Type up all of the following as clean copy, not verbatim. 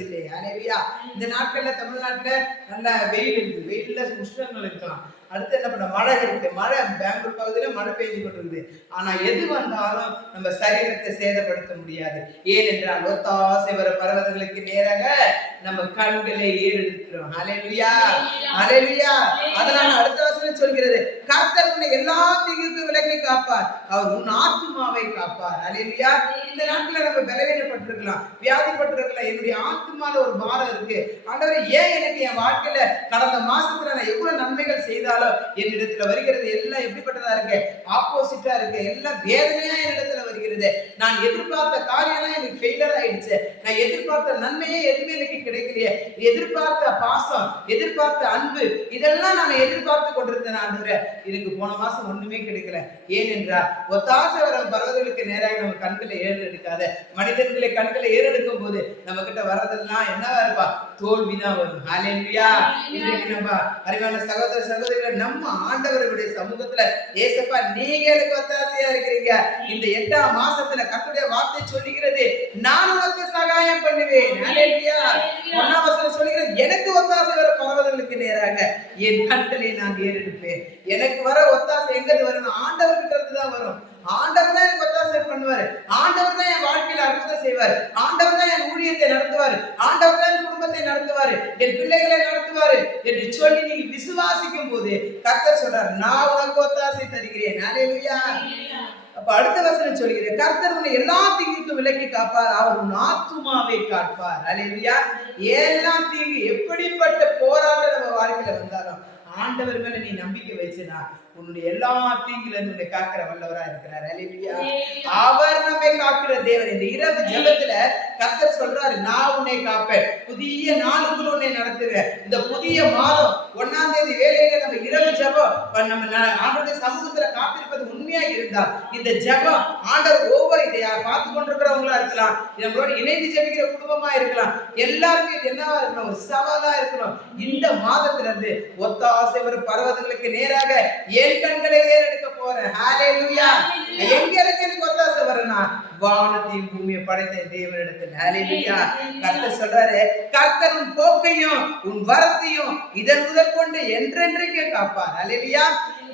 இந்த நாட்கள்ல தமிழ்நாட்டுல நல்ல வெயில் இருக்கு, வெயில்ல உஷ்ணங்கள் இருக்கலாம். அடுத்து என்ன பண்ண, மழை இருக்கு, மழை பெங்களூர் பகுதியில மழை பெய்ஞ்சு கொண்டிருக்குது. ஆனா எது வந்தாலும் நம்ம சரீரத்தை சேதப்படுத்த முடியாது. ஏனென்றால் ஒத்தாசை வர பர்வதங்களுக்கு நேராக நம்ம கண்களை ஏறெடுக்கிறோம். ஹல்லேலூயா, ஹல்லேலூயா. அதனால அடுத்த வசனம் சொல்கிறது, கர்த்தர் உன்னை எல்லா தீங்குக்கும் விலக்கி காப்பார், அவர் உன் ஆத்துமாவை காப்பார். ஹல்லேலூயா. இந்த நாட்கள்ல நம்ம பலவீனப்பட்டிருக்கலாம், வியாதிப்பட்டிருக்கலாம், என்னுடைய ஆத்துமால ஒரு பாரம் இருக்கு. ஆண்டவரே, ஏன் எனக்கு என் வாழ்க்கையில கடந்த மாசத்துல நான் எவ்வளவு நன்மைகள் செய்தாலும் என்னிடத்துல வருகிறது எல்லாம் எப்படிப்பட்டதா இருக்கு, ஆப்போசிட்டா இருக்கு, எல்லாம் வேதனையா என்னிடத்துல வருகிறது. நான் எதிர்பார்த்த காரியம் எனக்கு ஃபெயிலர் ஆயிடுச்சு, நான் எதிர்பார்த்த நன்மையே எதுவுமே எனக்கு கிடைக்கலையே, எதிர்பார்த்த பாசம், எதிர்பார்த்த அன்பு, இதெல்லாம் நான் எதிர்பார்த்து கொண்டிருந்தேன். ஆண்டவரே, எனக்கு போன மாசம் ஒண்ணுமே கிடைக்கல. ஏனென்றால் ஒத்தாசை வர பர்வதங்களுக்கு நேராக நம்ம கண்களை ஏறெடுக்காத மனிதர்களை கண்களை ஏறெடுக்கும் போது நம்ம கிட்ட வரதெல்லாம் என்னவா இருப்பா, தோல்விதான் வரும். ஹல்லேலூயா. இன்றைக்கு நம்ம அறிவான சகோதர சகோதரிகள், நம்ம ஆண்டவருடைய சமூகத்துல, ஏசப்பா நீங்க எனக்கு ஒத்தாசையா இருக்கிறீங்க, இந்த 8ஆம் மாசத்துல கர்த்தருடைய வார்த்தை சொல்லுகிறது, நான் உனக்கு சகாயம் பண்ணுவேன். ஹல்லேலூயா. 1ஆம் வசனம் சொல்லுகிறது, எனக்கு ஒத்தாசை வர பர்வதங்களுக்கு நேராக என் கண்களை நான் ஏறெடுப்பேன். எனக்கு வர ஒத்தாசை எங்க வரும், ஆண்டவர் கிட்ட இருந்து தான் வரும். ஆண்டவர் தான் எனக்கு ஒத்தாசை பண்ணுவார், ஆண்டவர் தான் என் வாழ்க்கையில அற்புதம் செய்வார், ஆண்டவர் தான் என் ஊழியத்தை நடத்துவார், ஆண்டவர் தான் என் குடும்பத்தை நடத்துவார், என் பிள்ளைகளை நடத்துவார் என்று சொல்லி நீங்க விசுவாசிக்கும் போது கர்த்தர் சொல்றார், நான் உனக்கு ஒத்தாசை தருகிறேன். ஹல்லேலூயா. அப்ப அடுத்த வசனம் சொல்கிறேன், கர்த்தர் உன்னை எல்லா தீங்குக்கும் விலக்கி காப்பார், அவர் உன் ஆத்துமாவை காப்பார். ஹல்லேலூயா. எல்லா தீங்கு, எப்படிப்பட்ட போராட்டம் நம்ம வாழ்க்கையில வந்தாலும் ஆண்டவர் மேல நீ நம்பிக்கை வச்சுனா உன்னுடைய எல்லா தீங்குல இருந்து உன்னை காக்கிற வல்லவரா இருக்கிறார். ஹல்லேலூயா. அவர் நம்மை காக்கிற தேவன். இந்த இரவு ஜெபத்துல கர்த்தர் சொல்றாரு, நான் உன்னை காப்பேன், புதிய நாளுக்குள்ள உன்னை நடத்துவேன். இந்த புதிய மாதம் 1ஆம் தேதி வேலையில நம்ம இரவு ஜெபம் நம்ம ஆண்டவருடைய சமூகத்துல காத்திருப்பது உண்மையா இருந்தால், இந்த ஜெபம் ஆண்டவர் ஒவ்வொரு இதை பார்த்து கொண்டிருக்கிறவங்களா இருக்கலாம், நம்மளோட இணைந்து ஜெபிக்கிற குடும்பமா இருக்கலாம், எல்லாருக்கும் இது என்னவா இருக்கணும், ஒரு சவாலா இருக்கணும். இந்த மாதத்துல இருந்து ஒத்தாசை வரும் பர்வதங்களுக்கு நேராக என் கண்களை ஏறெடுக்க போறேன். ஹல்லேலூயா. எங்க இருக்கு எனக்கு ஒத்தாசை வரணும், வானத்தையும் பூமியை படைத்த தேவனிடத்தில். ஹல்லேலூயா. கர்த்தர் சொல்றாரு, கர்த்தர் உன் போக்கையும் உன் வரத்தையும் இதன் முதல் கொண்டு என்றென்றைக்கு காப்பார். ஹல்லேலூயா.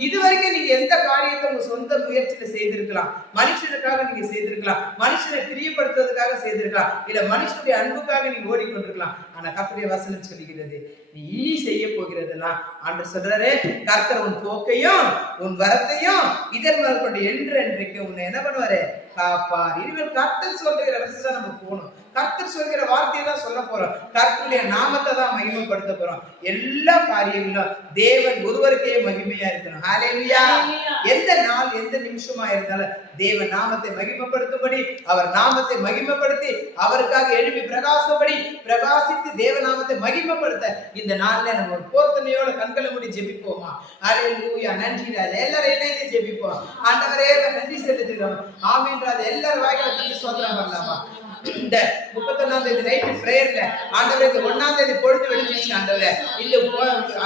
இதுவரைக்கும் நீங்க எந்த காரியத்தை உங்க சொந்த முயற்சியில செய்திருக்கலாம், மனுஷனுக்காக நீங்க செய்திருக்கலாம், மனுஷனை பிரியப்படுத்துவதற்காக செய்திருக்கலாம், இல்ல மனுஷனுடைய அன்புக்காக நீங்க ஓடிக்கொண்டிருக்கலாம். ஆனா கர்த்தருடைய வசனம் சொல்லுகிறது, நீ இனி செய்ய போகிறதெல்லாம் ஆண்டவர் சொல்றாரு, கர்த்தர் உன் போக்கையும் உன் வரத்தையும் இதன் முதல் கொண்டு என்றென்றைக்கு உன்னை என்ன பண்ணுவாரு, காப்பார். இனிமேல் கர்த்தர் சொல்கிற இடத்துல நம்ம போகணும், கர்த்தர் சொல்கிற வார்த்தையை தான் சொல்ல போறோம், கர்த்தருடைய நாமத்தை தான் மகிமைப்படுத்த போறோம். எல்லா காரியங்களும் தேவன் ஒருவருக்கே மகிமையா இருக்கணும். ஹல்லேலூயா. எந்த நாள் எந்த நிமிஷமா இருந்தாலும் தேவ நாமத்தை மகிமைப்படுத்தும்படி, அவர் நாமத்தை மகிமைப்படுத்தி அவருக்காக எழுப்பி பிரகாசித்து தேவ நாமத்தை மகிமைப்படுத்த இந்த நாள்ல நம்ம ஒரு போர்த்தனையோட கண்களை மூடி ஜெபிப்போமா. ஹல்லேலூயா. நன்றி ராஜா. எல்லாரும் இணைந்து ஜெபிப்போம். ஆண்டவரே நன்றி செலுத்துகிறோம். ஆமென் ராஜா. எல்லாரும் வாய்களை தட்டி ஸ்தோத்திரம் பண்ணலாமா. இந்த 31ஆம் தேதி நைட் பிரேயர்ல ஆண்டவரே, இந்த 1ஆம் தேதி பொழுது வெடிச்சிச்சு ஆண்டவரே, இந்த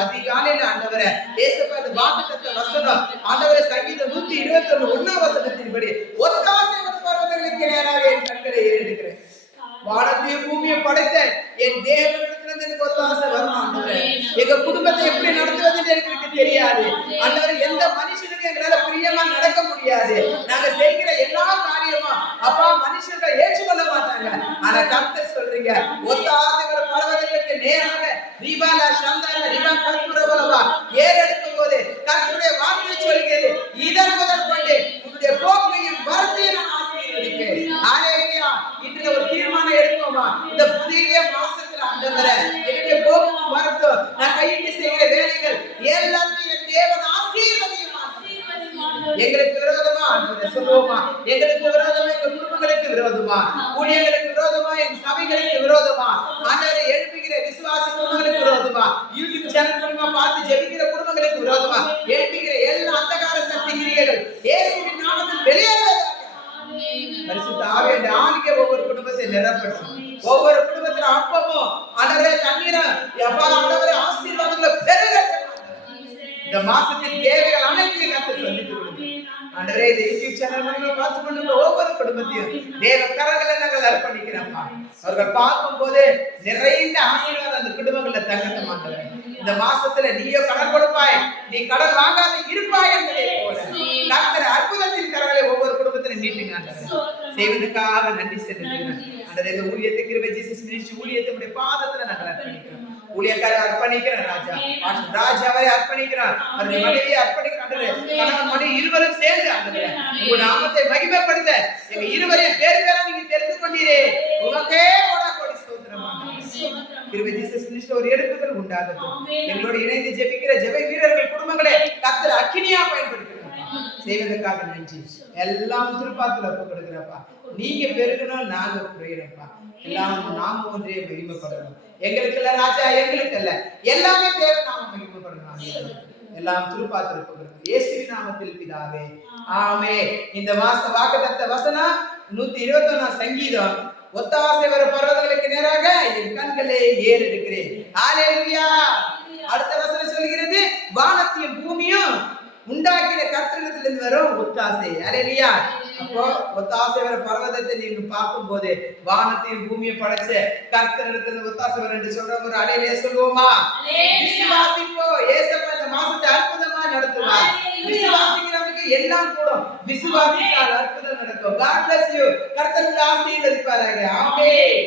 அதிகாலையில ஆண்டவரே ஏசப்பா இந்த வாக்குத்தத்த வசனம் ஆண்டவரே சங்கீதம் 121 1ஆம் வசனத்தின்படி ஒத்தாசை வரும் பர்வதங்களுக்கு நேராக என் கண்களை ஏறெடுக்கிறேன், வானத்தையும் பூமியை படைத்த என் தேவனிடத்திலிருந்து எனக்கு ஒத்தாசை வரும். ஆண்டவரே, எங்க குடும்பத்தை எப்படி நடத்துவதுன்னு எனக்கு தெரியாது ஆண்டவரே, எந்த மனுஷனுக்கு எங்களால பிரியமா நடக்க முடியாது, நாங்க செய்கிற எல்லா காரியமா அப்பா மனுஷர்கள் ஏற்றுக்கொள்ள மாட்டாங்க. ஆனா கர்த்தர் சொல்றீங்க, ஒத்தாசை வர பர்வதங்களுக்கு நேராக ரிபாலா சந்தான ரிபா கர்த்தரவலவா ஏறெடுக்கும் போது கர்த்தருடைய வார்த்தை சொல்கிறது, இதன் முதல் கொண்டு உன்னுடைய போக்கையும் வரத்தையும் நான் ஆசீர்வதிப்பேன். ஹல்லேலூயா. இன்று ஒரு தீர்மானம் எடுப்போமா, இந்த புதிய மாசத்துல ஆண்டவரே என்னுடைய போக்கும் வரட்டும், நான் கையிட்டு செய்கிற வேலைகள் எல்லாத்தையும் என் தேவன் ஆசீர்வதியும். எங்களுக்கு விரோதமா சொல்லுவோமா, எங்களுக்கு விரோதமா, எங்க குடும்பங்களுக்கு விரோதமா, ஊழியர்களுக்கு விரோதமா, எங்க சபைகளுக்கு விரோதமா, ஆண்டவரை எழுப்புகிற விசுவாச குடும்பங்களுக்கு விரோதமா, யூடியூப் சேனல் மூலமா பார்த்து ஜெபிக்கிற குடும்பங்களுக்கு விரோதமா எழுப்புகிற எல்லா அந்தகார சக்தி கிரியைகள் இயேசுவின் நாமத்தில் வெளியேறுவதாக. பரிசுத்த ஆவியானவர் ஆவியே ஒவ்வொரு குடும்பத்தை நிரப்பட்டும், ஒவ்வொரு குடும்பத்தில அப்பமும் ஆண்டவரே தண்ணீரும் அப்பா ஆண்டவரே ஆசீர்வாதங்களை பெருகட்டும். இந்த மாசத்தின் தேவைகள் அனைத்தையும் கர்த்தர் சந்தித்து கொடுங்க. ஆண்டவரே, இந்த யூடியூப் சேனல் மூலமா பார்த்து கொண்டு ஒவ்வொரு குடும்பத்தையும் தேவ கரங்களை நாங்கள் அர்ப்பணிக்கிறோம்ப்பா. அவர்கள் பார்க்கும் போது நிறைந்த ஆசீர்வாதம் அந்த குடும்பங்கள்ல தங்கட்டும் ஆண்டவரே. இந்த மாசத்துல நீயோ கடன் கொடுப்பாய், நீ கடன் வாங்காத இருப்பாய் என்பதை போல கர்த்தர் அற்புதத்தின் கரங்களை ஒவ்வொரு குடும்பத்திலும் நீட்டுங்க ஆண்டவரே. செய்வதற்காக நன்றி செலுத்துகிறேன் ஆண்டவரே. இந்த ஊழியத்தை கிருபை ஜீசஸ் மினிஸ்ட்ரி ஊழியத்தை உடைய பாதத்துல நாங்கள் அர்ப்பணிக்கிறோம். ஊழியக்காரை அர்ப்பணிக்கிறேன் ராஜா, ராஜாவை அர்ப்பணிக்கிறான், அவருடைய மனைவியை அர்ப்பணிக்கிறான். கணவன் மனைவி இருவரும் சேர்ந்து ஆண்டவரே உங்க நாமத்தை மகிமைப்படுத்த எங்க இருவரையும் பேர் பேரா நீங்க தெரிந்து கொண்டீரே, உமக்கே கோடி ஸ்தோத்திரம் ஆண்டவரே. கிருபை ஜீசஸ் மினிஸ்ட்ரி ஒரு எடுப்புகள் உண்டாகட்டும். எங்களோட இணைந்து ஜெபிக்கிற ஜெப வீரர்கள் குடும்பங்களை கர்த்தர் அக்கினியா பயன்படுத்துகிறார். செய்வதற்காக நன்றி. எல்லாம் திருப்பாத்துல ஒப்பு கொடுக்கிறப்பா. நீங்க பெருகணும், நாங்க குறையிறப்பா. எல்லாம் நாம ஒன்றே மகிமைப்படணும். எங்களுக்கு இல்ல ராஜா, எங்களுக்கு இல்ல, எல்லாமே தேவை நாம மகிமைப்படணும். எல்லாம் திருப்பாத்துல ஒப்பு கொடுக்கிறோம் இயேசுவின் நாமத்தில் பிதாவே, ஆமென். இந்த மாச வாக்குத்தத்த வசனம் 121 சங்கீதம். ஒத்தாசை வர பர்வதங்களுக்கு நேராக என் கண்களை ஏறெடுக்கிறேன். ஹல்லேலூயா. அடுத்த வசனம் சொல்கிறது, வானத்தையும் பூமியும் உண்டாக்கின கர்த்தரிடத்திலிருந்து வரும் ஒத்தாசை. ஹல்லேலூயா. அப்போ ஒத்தாசை வர பர்வதத்தை நீங்க பார்க்கும் போது வானத்தையும் பூமியை படைச்ச கர்த்தரிடத்திலிருந்து ஒத்தாசை வர என்று சொல்றவங்க ஒரு ஹல்லேலூயா சொல்லுவோமா? விசுவாசிப்போ. ஏசப்பா இந்த மாசத்தை அற்புதமா நடத்துவார். விசுவாசிக்கிறவங்களுக்கு எல்லாம் கூடும். விசுவாசித்தால் அற்புதம் நடக்கும். God bless you. கர்த்தர் ஆசீர்வதிப்பாராக. ஆமென்.